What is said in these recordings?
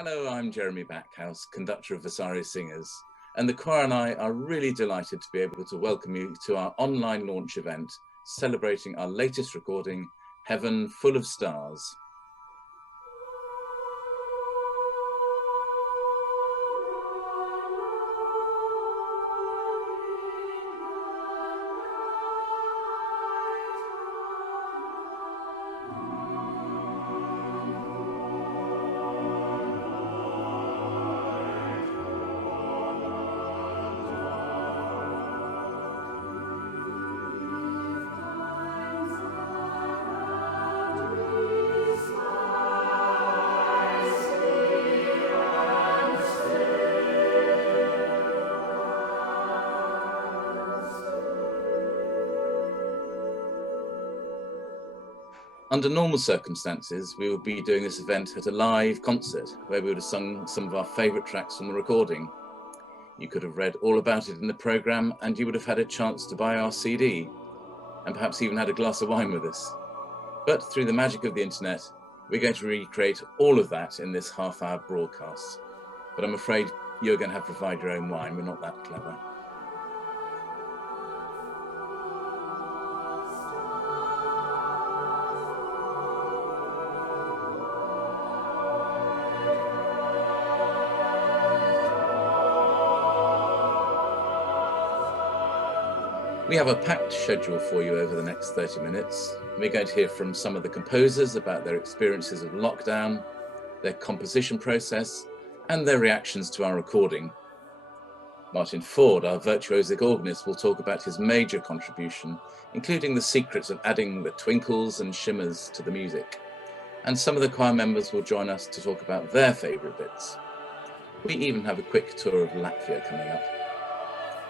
Hello, I'm Jeremy Backhouse, conductor of Vasari Singers, and the choir and I are really delighted to be able to welcome you to our online launch event celebrating our latest recording, Heaven Full of Stars. Under normal circumstances, we would be doing this event at a live concert where we would have sung some of our favourite tracks from the recording. You could have read all about it in the programme and you would have had a chance to buy our CD and perhaps even had a glass of wine with us. But through the magic of the internet, we're going to recreate all of that in this half-hour broadcast. But I'm afraid you're going to have to provide your own wine. We're not that clever. We have a packed schedule for you over the next 30 minutes. We're going to hear from some of the composers about their experiences of lockdown, their composition process, and their reactions to our recording. Martin Ford, our virtuosic organist, will talk about his major contribution, including the secrets of adding the twinkles and shimmers to the music. And some of the choir members will join us to talk about their favourite bits. We even have a quick tour of Latvia coming up.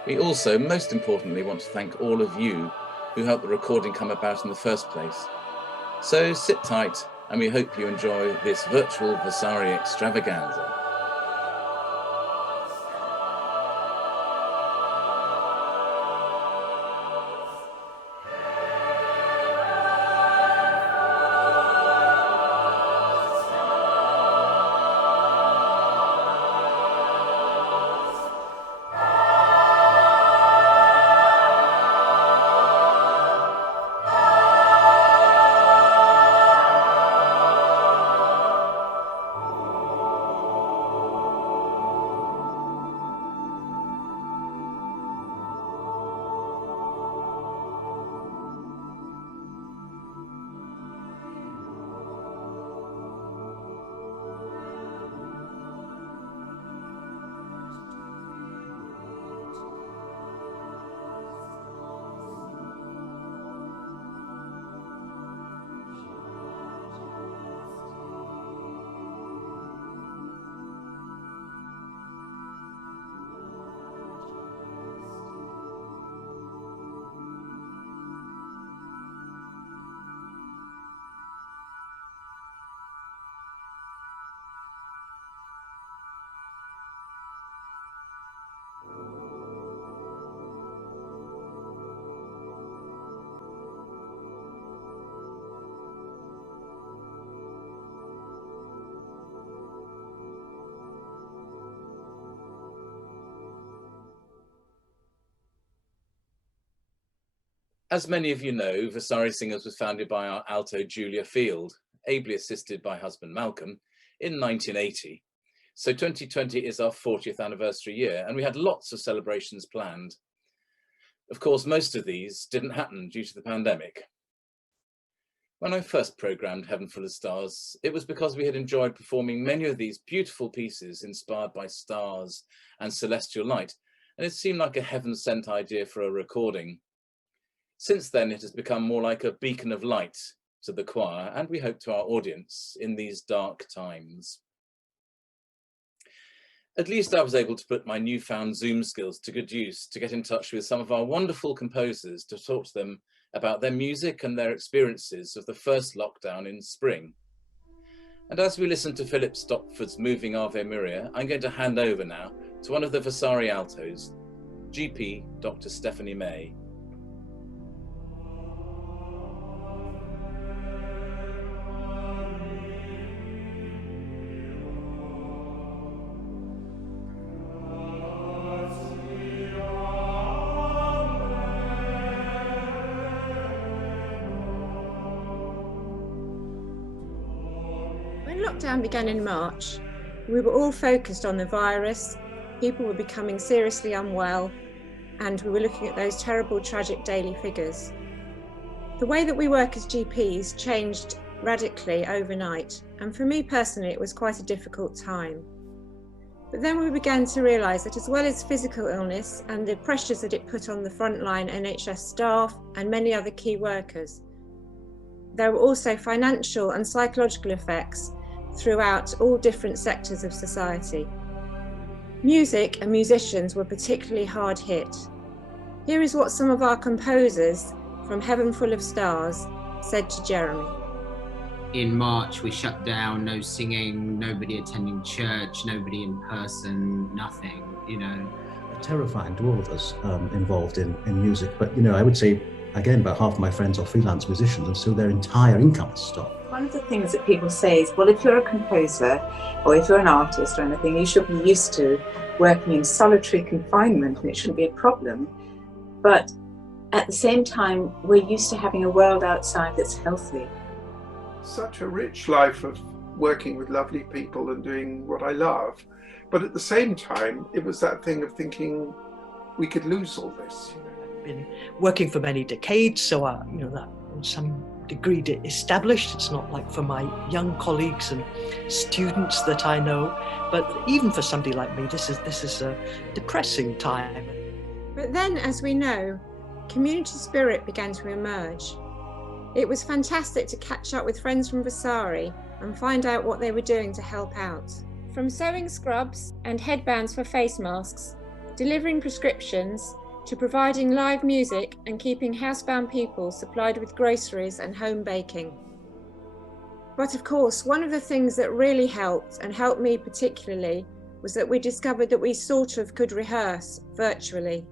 We also, most importantly, want to thank all of you who helped the recording come about in the first place. So sit tight and we hope you enjoy this virtual Vasari extravaganza. As many of you know, Vasari Singers was founded by our alto Julia Field, ably assisted by husband Malcolm, in 1980. So 2020 is our 40th anniversary year, and we had lots of celebrations planned. Of course, most of these didn't happen due to the pandemic. When I first programmed Heaven Full of Stars, it was because we had enjoyed performing many of these beautiful pieces inspired by stars and celestial light, and it seemed like a heaven-sent idea for a recording. Since then, it has become more like a beacon of light to the choir, and we hope to our audience in these dark times. At least I was able to put my newfound Zoom skills to good use to get in touch with some of our wonderful composers to talk to them about their music and their experiences of the first lockdown in spring. And as we listen to Philip Stopford's moving Ave Maria, I'm going to hand over now to one of the Vasari altos, GP Dr. Stephanie May. lockdown began in March, we were all focused on the virus, people were becoming seriously unwell, and we were looking at those terrible, tragic daily figures. The way that we work as GPs changed radically overnight, and for me personally, it was quite a difficult time. But then we began to realise that as well as physical illness and the pressures that it put on the frontline NHS staff and many other key workers, there were also financial and psychological effects throughout all different sectors of society. Music and musicians were particularly hard hit. Here is what some of our composers from Heaven Full of Stars said to Jeremy. In March, we shut down, no singing, nobody attending church, nobody in person, nothing, you know. Terrifying to all of us involved in music. But, you know, I would say, again, about half of my friends are freelance musicians, and so their entire income has stopped. One of the things that people say is, well, if you're a composer or if you're an artist or anything, you should be used to working in solitary confinement and it shouldn't be a problem. But at the same time, we're used to having a world outside that's healthy. Such a rich life of working with lovely people and doing what I love. But at the same time, it was that thing of thinking we could lose all this. I've been working for many decades, so you know, that in some degree established. It's not like for my young colleagues and students that I know, but even for somebody like me, this is a depressing time. But then, as we know, community spirit began to emerge. It was fantastic to catch up with friends from Vasari and find out what they were doing to help out. From sewing scrubs and headbands for face masks, delivering prescriptions, to providing live music and keeping housebound people supplied with groceries and home baking. But of course, one of the things that really helped, and helped me particularly, was that we discovered that we sort of could rehearse virtually.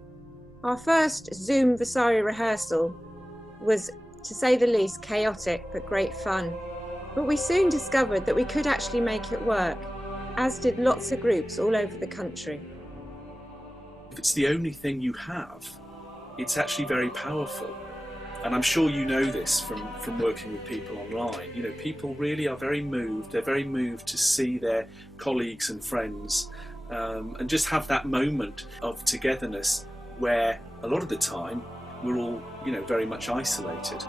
Our first Zoom Vasari rehearsal was, to say the least, chaotic but great fun. But we soon discovered that we could actually make it work, as did lots of groups all over the country. If it's the only thing you have, it's actually very powerful. And I'm sure you know this from working with people online. You know, people really are very moved. They're very moved to see their colleagues and friends and just have that moment of togetherness where a lot of the time we're all, you know, very much isolated.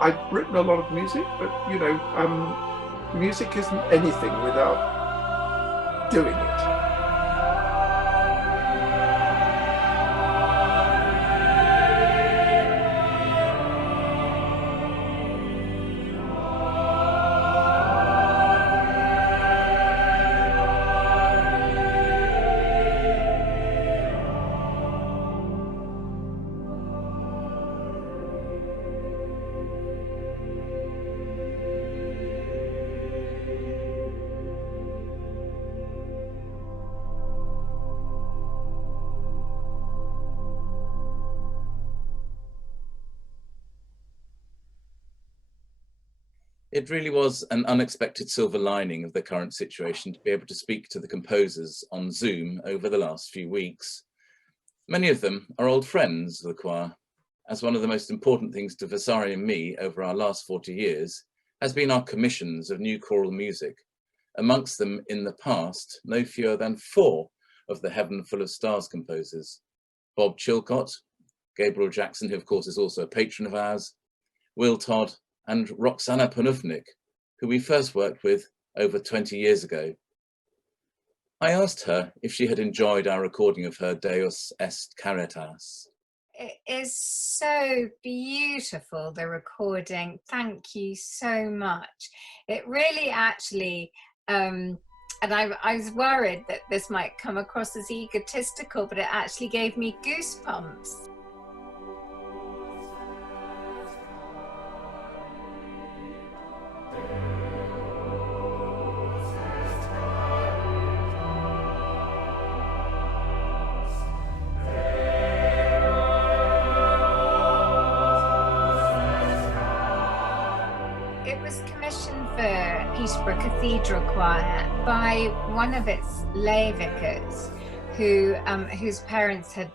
I've written a lot of music, but, you know, music isn't anything without doing it. It really was an unexpected silver lining of the current situation to be able to speak to the composers on Zoom over the last few weeks. Many of them are old friends of the choir, as one of the most important things to Vasari and me over our last 40 years has been our commissions of new choral music. Amongst them in the past, no fewer than 4 of the Heaven Full of Stars composers: Bob Chilcott, Gabriel Jackson, who of course is also a patron of ours, Will Todd, and Roxana Panufnik, who we first worked with over 20 years ago. I asked her if she had enjoyed our recording of her Deus Est Caritas. It is so beautiful, the recording. Thank you so much. It really actually, and I was worried that this might come across as egotistical, but it actually gave me goosebumps. Peterborough Cathedral Choir by one of its lay vicars whose parents had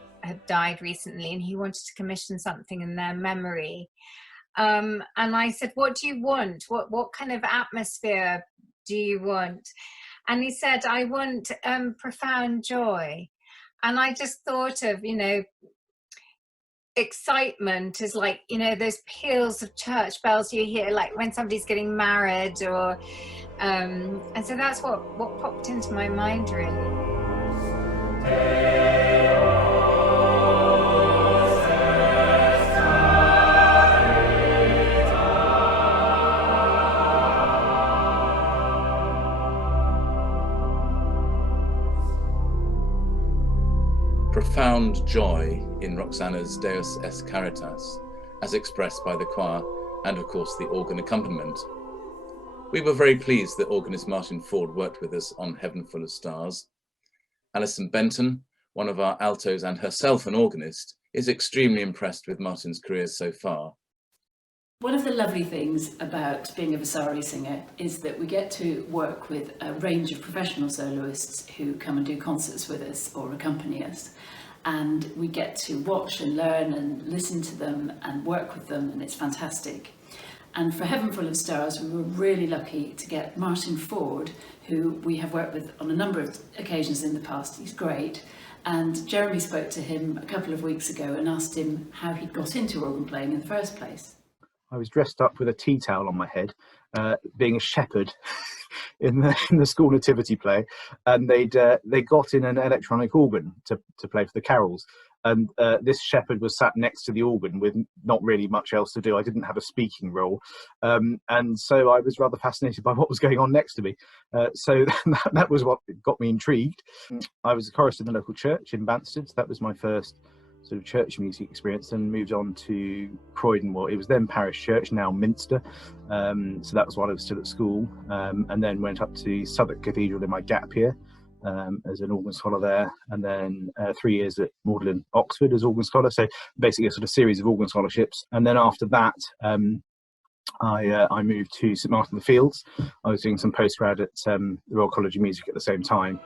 died recently, and he wanted to commission something in their memory. And I said, what do you want? What kind of atmosphere do you want? And he said, I want profound joy. And I just thought of, you know, excitement is like, you know, those peals of church bells you hear, like when somebody's getting married, or and so that's what popped into my mind, really. Profound joy in Roxana's Deus es Caritas, as expressed by the choir and, of course, the organ accompaniment. We were very pleased that organist Martin Ford worked with us on Heaven Full of Stars. Alison Benton, one of our altos and herself an organist, is extremely impressed with Martin's career so far. One of the lovely things about being a Vasari singer is that we get to work with a range of professional soloists who come and do concerts with us or accompany us. And we get to watch and learn and listen to them and work with them, and it's fantastic. And for Heaven Full of Stars, we were really lucky to get Martin Ford, who we have worked with on a number of occasions in the past. He's great. And Jeremy spoke to him a couple of weeks ago and asked him how he got into organ playing in the first place. I was dressed up with a tea towel on my head, being a shepherd in the school nativity play, and they got in an electronic organ to play for the carols. And this shepherd was sat next to the organ with not really much else to do. I didn't have a speaking role, and so I was rather fascinated by what was going on next to me. So that was what got me intrigued. I was a chorist in the local church in Banstead. So that was my first sort of church music experience, and moved on to Croydon. Well, it was then parish church, now Minster. So that was while I was still at school, and then went up to Southwark Cathedral in my gap year as an organ scholar there, and then 3 years at Magdalen, Oxford as organ scholar. So basically a sort of series of organ scholarships. And then after that, I moved to St Martin in the Fields. I was doing some postgrad at the Royal College of Music at the same time.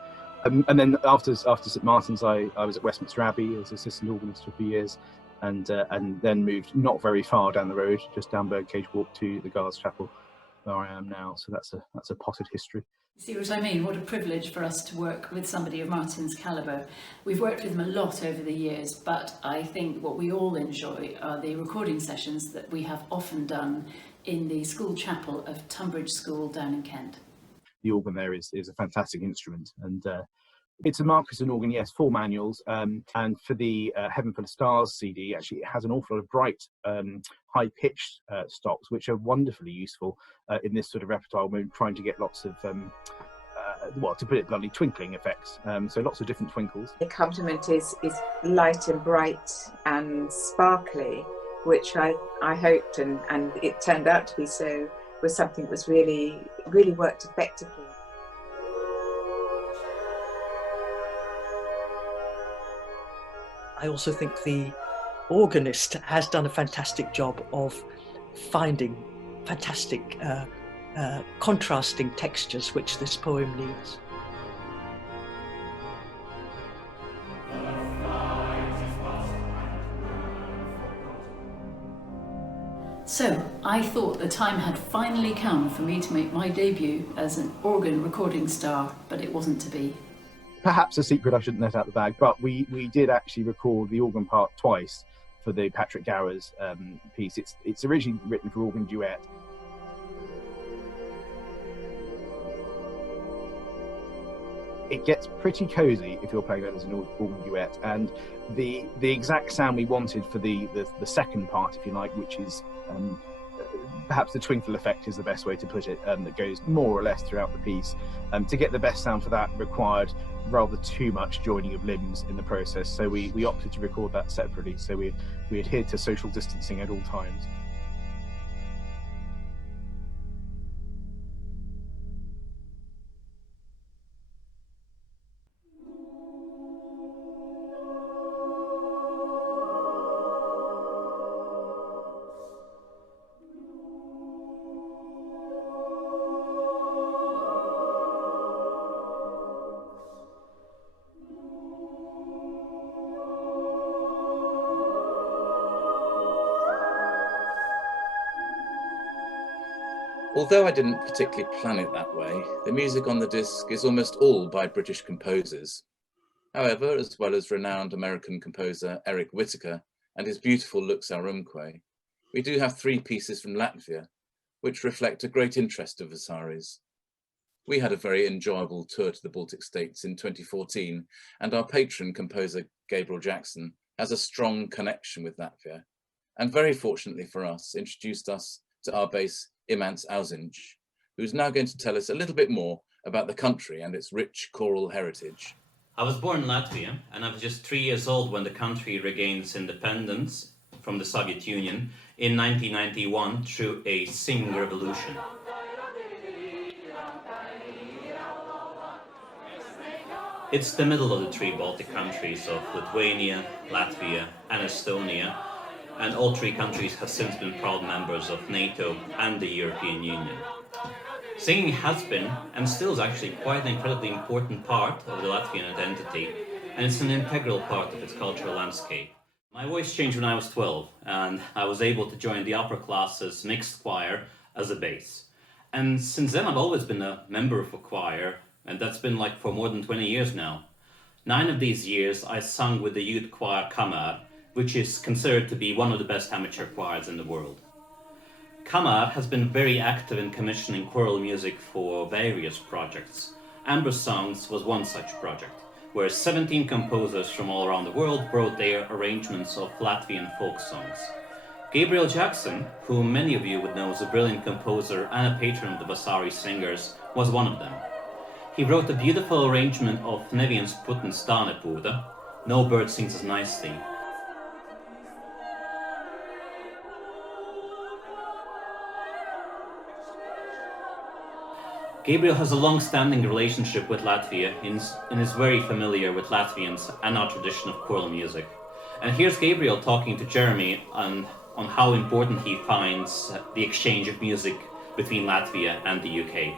And then after St Martin's, I was at Westminster Abbey as assistant organist for a few years, and then moved not very far down the road, just down Birdcage Walk, to the Guards Chapel, where I am now. So that's a potted history. See what I mean? What a privilege for us to work with somebody of Martin's calibre. We've worked with him a lot over the years, but I think what we all enjoy are the recording sessions that we have often done in the school chapel of Tunbridge School down in Kent. The organ there is a fantastic instrument, and it's a Marquesan organ, yes, 4 manuals, and for the Heaven Full of Stars CD, actually it has an awful lot of bright, high-pitched stops, which are wonderfully useful in this sort of repertoire when we're trying to get lots of, well, to put it bluntly, twinkling effects, so lots of different twinkles. The accompaniment is light and bright and sparkly, which I hoped, and it turned out to be so, was something that was really worked effectively. I also think the organist has done a fantastic job of finding fantastic contrasting textures which this poem needs. So I thought the time had finally come for me to make my debut as an organ recording star, but it wasn't to be. Perhaps a secret I shouldn't let out the bag, but we did actually record the organ part twice for the Patrick Gower's piece. It's originally written for organ duet. It gets pretty cosy if you're playing that as an organ duet, and the exact sound we wanted for the second part, if you like, which is perhaps the twinkle effect is the best way to put it, that goes more or less throughout the piece. To get the best sound for that required rather too much joining of limbs in the process, so we opted to record that separately, so we adhered to social distancing at all times. Although I didn't particularly plan it that way, the music on the disc is almost all by British composers. However, as well as renowned American composer Eric Whittaker and his beautiful Lux Arumque, we do have 3 pieces from Latvia, which reflect a great interest of Vasari's. We had a very enjoyable tour to the Baltic States in 2014, and our patron composer Gabriel Jackson has a strong connection with Latvia, and very fortunately for us, introduced us to our bass Imants Auziņš, who's now going to tell us a little bit more about the country and its rich choral heritage. I was born in Latvia, and I was just 3 years old when the country regained its independence from the Soviet Union in 1991 through a singing revolution. It's the middle of the 3 Baltic countries of Lithuania, Latvia, and Estonia, and all 3 countries have since been proud members of NATO and the European Union. Singing has been, and still is actually, quite an incredibly important part of the Latvian identity, and it's an integral part of its cultural landscape. My voice changed when I was 12, and I was able to join the upper classes mixed choir as a bass. And since then I've always been a member of a choir, and that's been like for more than 20 years now. 9 of these years I sung with the youth choir Kamar, which is considered to be one of the best amateur choirs in the world. Kamar has been very active in commissioning choral music for various projects. Amber Songs was one such project, where 17 composers from all around the world wrote their arrangements of Latvian folk songs. Gabriel Jackson, who many of you would know as a brilliant composer and a patron of the Vasari singers, was one of them. He wrote a beautiful arrangement of Neviens putns tā nepūta, No Bird Sings as Nicely. Gabriel has a long-standing relationship with Latvia and is very familiar with Latvians and our tradition of choral music. And here's Gabriel talking to Jeremy on how important he finds the exchange of music between Latvia and the UK.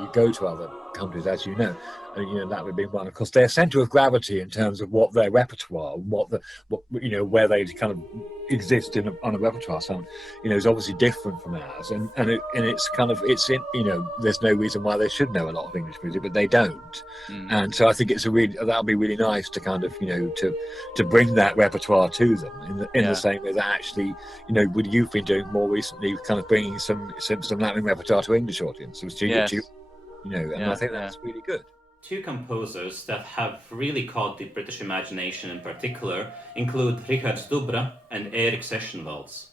You go to other countries, as you know, and that would be one. Of course, their centre of gravity in terms of what their repertoire, where they kind of exist on a repertoire sound, is obviously different from ours, and there's no reason why they should know a lot of English music, but they don't. And so I think that'll be really nice to kind of to bring that repertoire to them in the same way that actually what you've been doing more recently, kind of bringing some Latin repertoire to English audiences. And I think that's really good. 2 composers that have really caught the British imagination in particular include Richards Dubra and Erik Sessionvalds.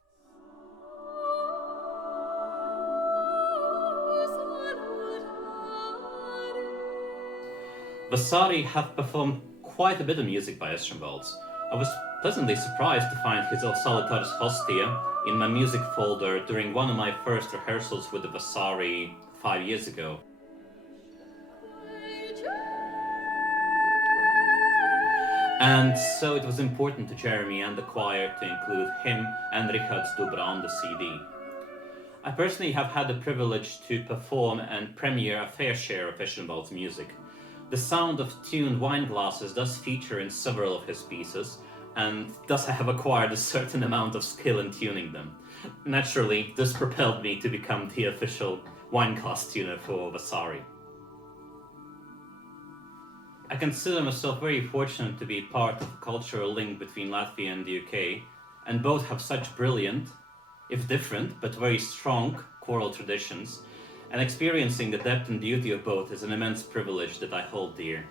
Vasari have performed quite a bit of music by Sessionvalds. I was pleasantly surprised to find his O Solitaris Hostia in my music folder during one of my first rehearsals with the Vasari 5 years ago. And so it was important to Jeremy and the choir to include him and Richards Dubra on the CD. I personally have had the privilege to perform and premiere a fair share of Sessionvalds' music. The sound of tuned wine glasses does feature in several of his pieces, and thus I have acquired a certain amount of skill in tuning them. Naturally, this propelled me to become the official wine glass tuner for Vasari. I consider myself very fortunate to be part of a cultural link between Latvia and the UK, and both have such brilliant, if different, but very strong choral traditions, and experiencing the depth and beauty of both is an immense privilege that I hold dear.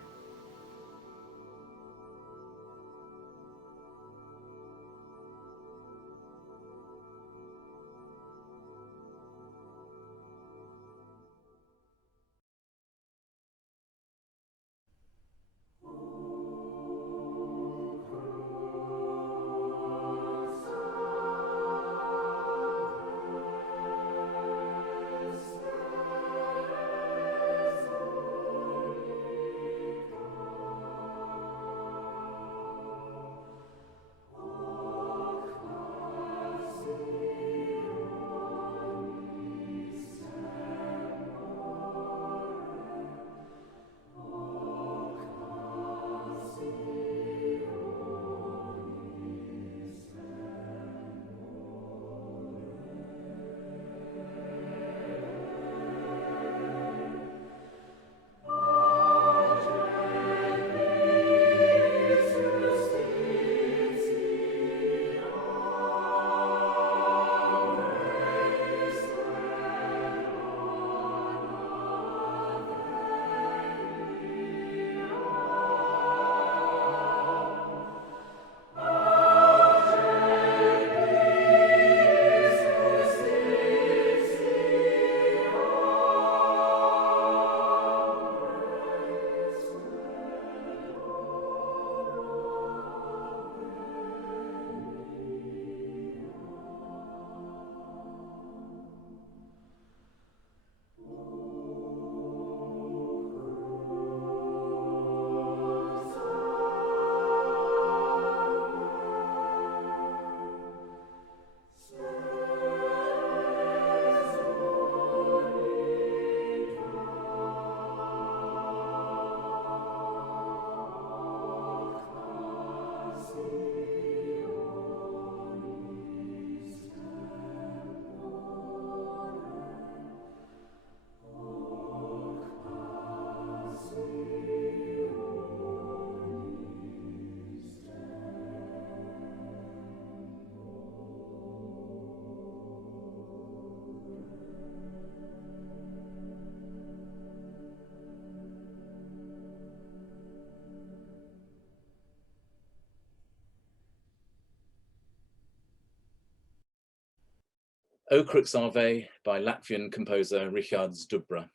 O Crux Ave by Latvian composer Richards Dubra.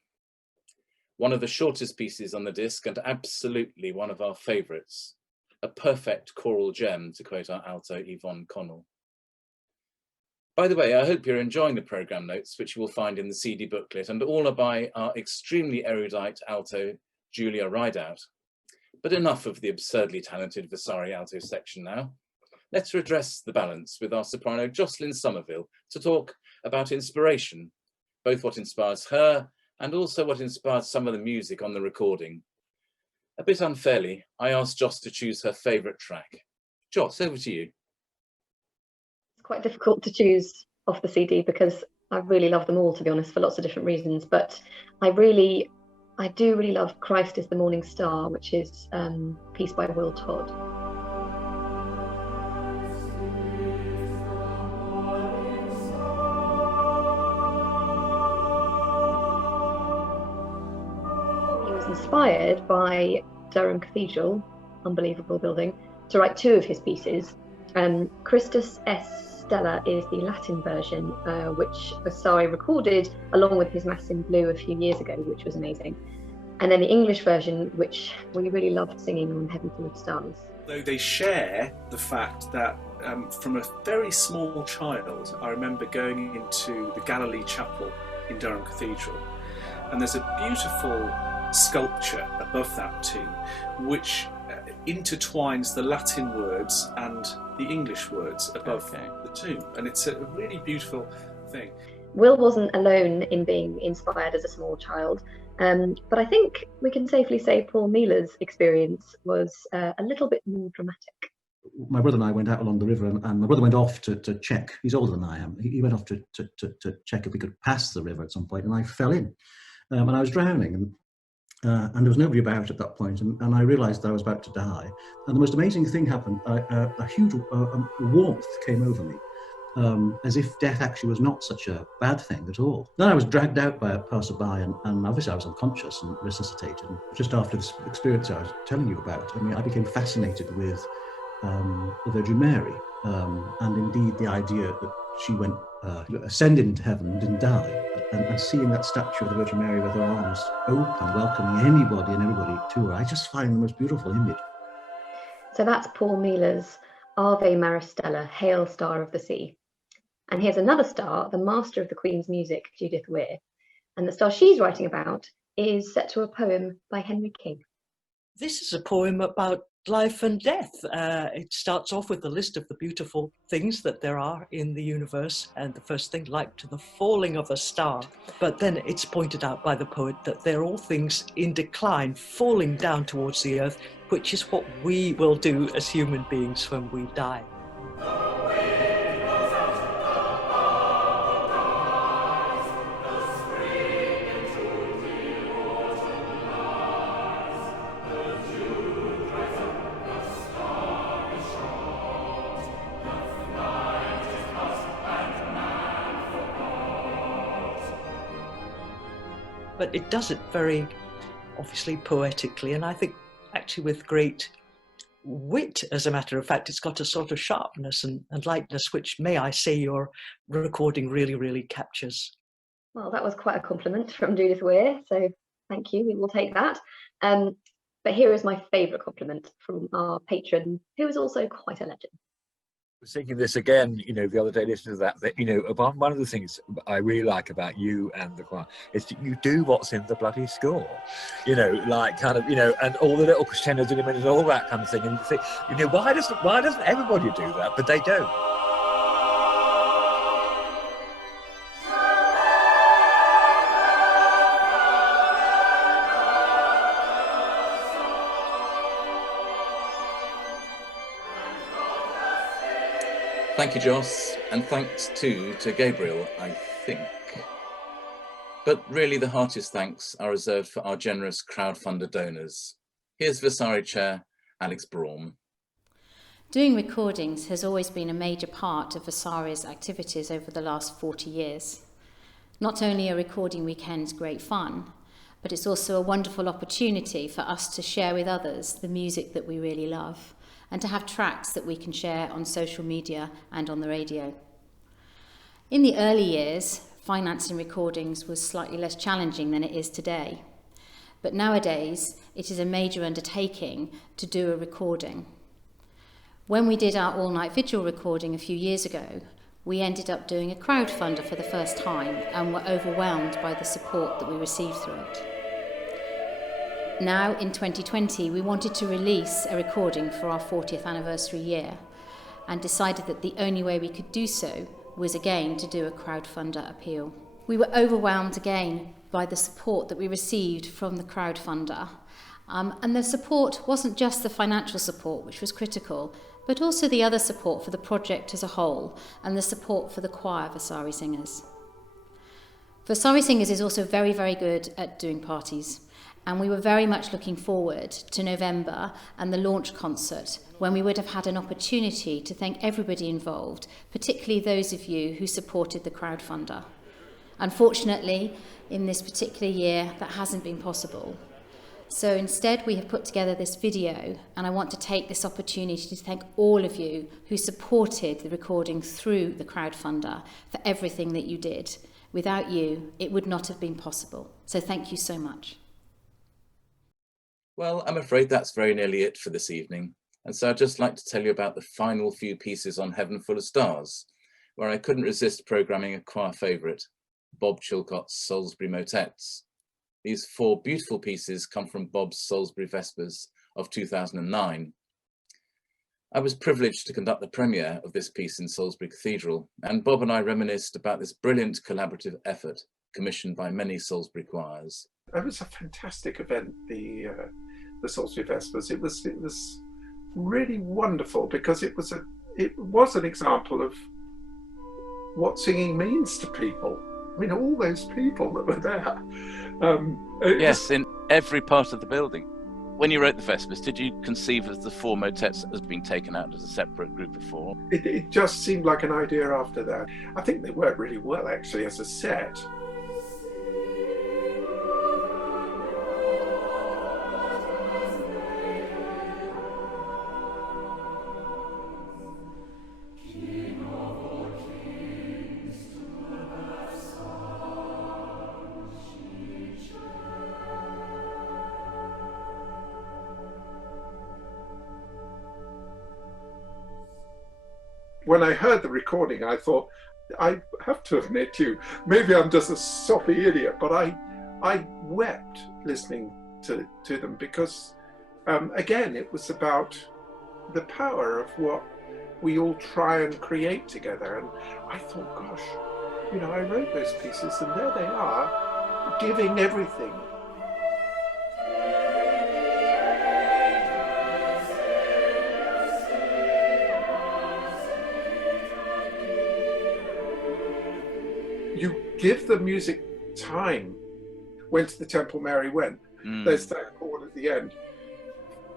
One of the shortest pieces on the disc and absolutely one of our favourites. A perfect choral gem, to quote our alto Yvonne Connell. By the way, I hope you're enjoying the programme notes, which you will find in the CD booklet, and all are by our extremely erudite alto Julia Rideout. But enough of the absurdly talented Vasari alto section now. Let's redress the balance with our soprano Jocelyn Somerville to talk about inspiration, both what inspires her and also what inspired some of the music on the recording. A bit unfairly, I asked Joss to choose her favourite track. Joss, over to you. It's quite difficult to choose off the CD because I really love them all, to be honest, for lots of different reasons. But I do really love Christ is the Morning Star, which is a piece by Will Todd. Inspired by Durham Cathedral, unbelievable building, to write two of his pieces. Christus es Stella is the Latin version, which Vasari recorded along with his Mass in Blue a few years ago, which was amazing. And then the English version, which we really loved singing on Heaven Full of Stars. Though they share the fact that from a very small child, I remember going into the Galilee Chapel in Durham Cathedral, and there's a beautiful sculpture above that tomb which intertwines the Latin words and the English words above the tomb, and it's a really beautiful thing. Will wasn't alone in being inspired as a small child, but I think we can safely say Paul Mealer's experience was a little bit more dramatic. My brother and I went out along the river, and my brother went off to check. He's older than I am. He went off to check if we could pass the river at some point, and I fell in, and I was drowning. And there was nobody about at that point, and I realised that I was about to die. And the most amazing thing happened. A huge warmth came over me, as if death actually was not such a bad thing at all. Then I was dragged out by a passerby, and obviously I was unconscious and resuscitated. And just after this experience I was telling you about, I became fascinated with the Virgin Mary, and indeed the idea that she went ascended into heaven and didn't die. And seeing that statue of the Virgin Mary with her arms open, welcoming anybody and everybody to her, I just find the most beautiful image. So that's Paul Mealer's Ave Maristella, Hail Star of the Sea. And here's another star, the master of the Queen's music, Judith Weir. And the star she's writing about is set to a poem by Henry King. This is a poem about life and death. It starts off with a list of the beautiful things that there are in the universe, and the first thing, like to the falling of a star. But then it's pointed out by the poet that they're all things in decline, falling down towards the earth, which is what we will do as human beings when we die. But it does it very, obviously, poetically, and I think actually with great wit, as a matter of fact. It's got a sort of sharpness and lightness, which, may I say, your recording really, really captures. Well, that was quite a compliment from Judith Weir, so thank you, we will take that. But here is my favourite compliment from our patron, who is also quite a legend. I was thinking this again, the other day, listening to that, about one of the things I really like about you and the choir is that you do what's in the bloody score, and all the little crescendos in a minute and all that kind of thing. And you think, why doesn't everybody do that? But they don't. Thank you, Joss, and thanks too to Gabriel, I think. But really the heartiest thanks are reserved for our generous crowdfunder donors. Here's Vasari Chair Alex Braum. Doing recordings has always been a major part of Vasari's activities over the last 40 years. Not only are recording weekends great fun, but it's also a wonderful opportunity for us to share with others the music that we really love, and to have tracks that we can share on social media and on the radio. In the early years, financing recordings was slightly less challenging than it is today. But nowadays, it is a major undertaking to do a recording. When we did our all-night vigil recording a few years ago, we ended up doing a crowdfunder for the first time and were overwhelmed by the support that we received through it. Now, in 2020, we wanted to release a recording for our 40th anniversary year and decided that the only way we could do so was again to do a crowdfunder appeal. We were overwhelmed again by the support that we received from the crowdfunder. And the support wasn't just the financial support, which was critical, but also the other support for the project as a whole and the support for the choir Vasari Singers. Vasari Singers is also very, very good at doing parties. And we were very much looking forward to November and the launch concert, when we would have had an opportunity to thank everybody involved, particularly those of you who supported the crowdfunder. Unfortunately, in this particular year, that hasn't been possible. So instead, we have put together this video, and I want to take this opportunity to thank all of you who supported the recording through the crowdfunder for everything that you did. Without you, it would not have been possible. So thank you so much. Well, I'm afraid that's very nearly it for this evening. And so I'd just like to tell you about the final few pieces on Heaven Full of Stars, where I couldn't resist programming a choir favourite, Bob Chilcott's Salisbury Motets. These 4 beautiful pieces come from Bob's Salisbury Vespers of 2009. I was privileged to conduct the premiere of this piece in Salisbury Cathedral, and Bob and I reminisced about this brilliant collaborative effort commissioned by many Salisbury choirs. It was a fantastic event, the Salisbury Vespers. It was really wonderful because it was an example of what singing means to people. I mean, all those people that were there. Yes, in every part of the building. When you wrote the Vespers, did you conceive of the 4 motets as being taken out as a separate group of 4? It just seemed like an idea after that. I think they worked really well, actually, as a set. When I heard the recording, I thought, I have to admit to you, maybe I'm just a soppy idiot, but I wept listening to them because, again, it was about the power of what we all try and create together. And I thought, gosh, you know, I wrote those pieces and there they are, giving everything. You give the music time. Went to the temple, Mary went. There's that chord at the end.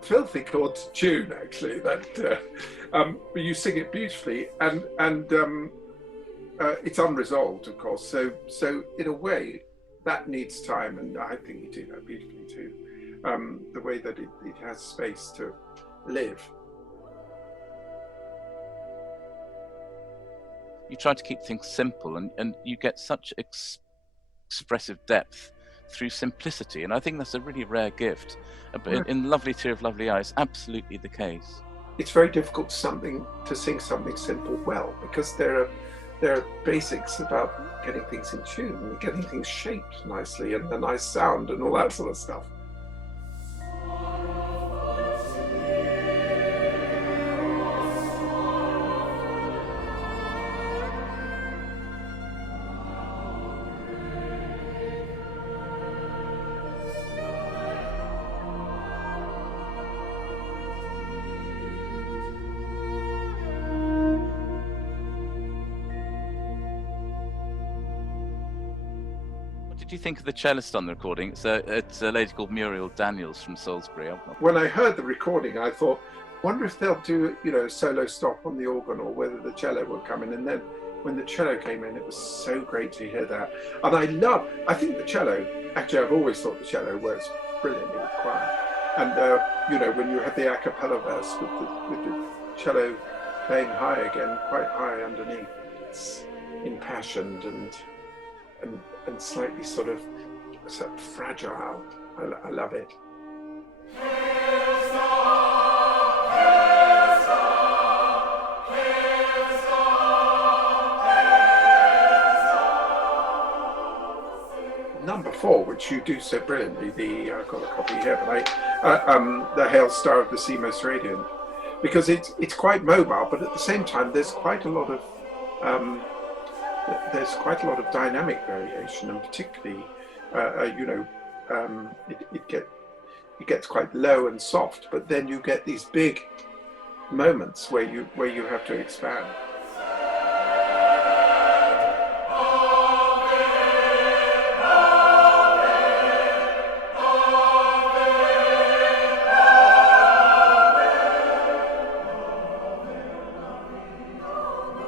Filthy chord to tune, actually. That, but you sing it beautifully, and it's unresolved, of course. So in a way, that needs time, and I think you do that beautifully too. The way that it has space to live. You try to keep things simple, and you get such expressive depth through simplicity, and I think that's a really rare gift. In Lovely Tear of Lovely Eyes, absolutely the case. It's very difficult to sing something simple well, because there are basics about getting things in tune and getting things shaped nicely and a nice sound and all that sort of stuff. What do you think of the cellist on the recording? It's a lady called Muriel Daniels from Salisbury. When I heard the recording, I thought, wonder if they'll do, solo stop on the organ, or whether the cello will come in. And then when the cello came in, it was so great to hear that. And I think the cello, actually I've always thought the cello works brilliantly with choir. And when you have the a cappella verse with the cello playing high again, quite high underneath, impassioned and slightly sort of fragile. I love it. Number 4, which you do so brilliantly, I've got a copy here, but the Hail Star of the Sea Most Radiant, because it's quite mobile, but at the same time there's quite a lot of dynamic variation, and particularly it gets quite low and soft, but then you get these big moments where you have to expand.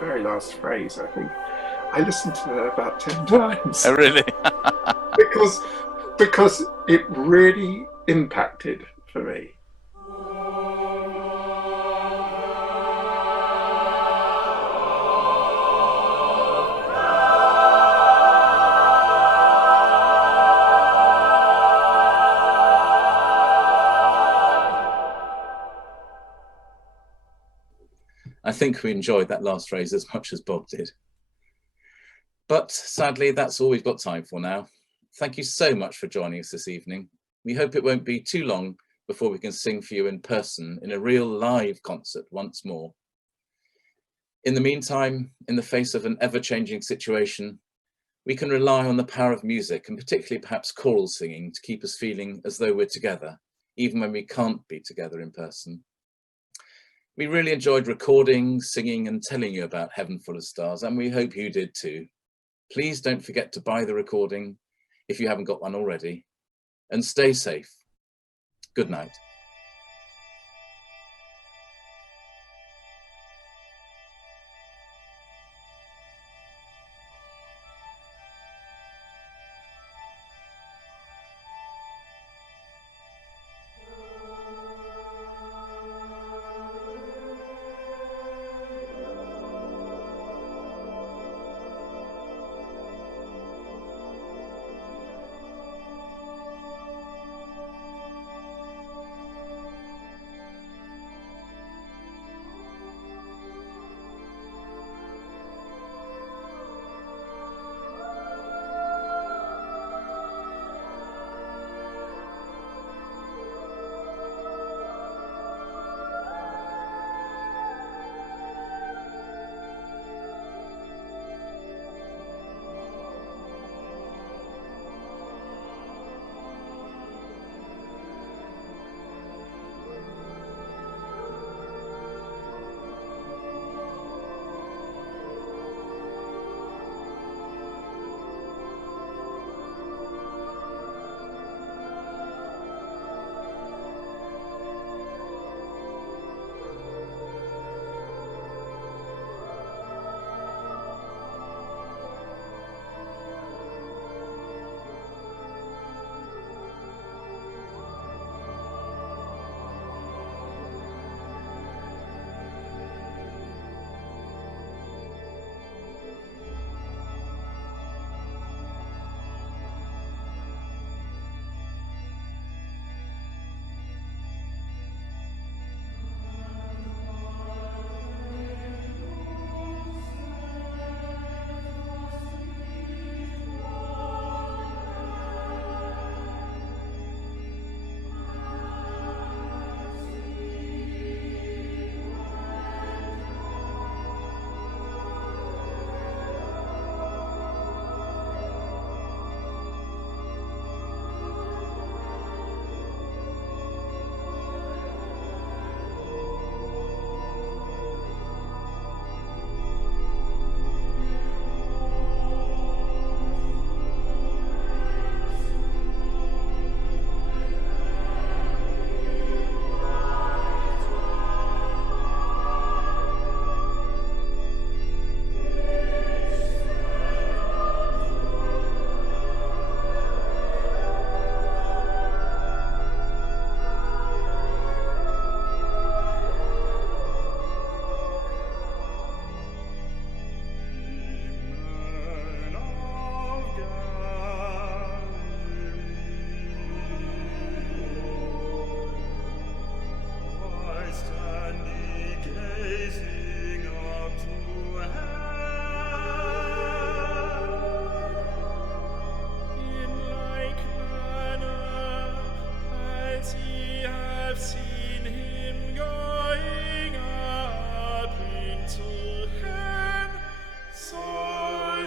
Very last phrase, I think I listened to that about 10 times. Oh, really? because it really impacted for me. I think we enjoyed that last phrase as much as Bob did. But sadly, that's all we've got time for now. Thank you so much for joining us this evening. We hope it won't be too long before we can sing for you in person in a real live concert once more. In the meantime, in the face of an ever-changing situation, we can rely on the power of music, and particularly perhaps choral singing, to keep us feeling as though we're together, even when we can't be together in person. We really enjoyed recording, singing and telling you about Heaven Full of Stars, and we hope you did too. Please don't forget to buy the recording if you haven't got one already, and stay safe. Good night.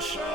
show.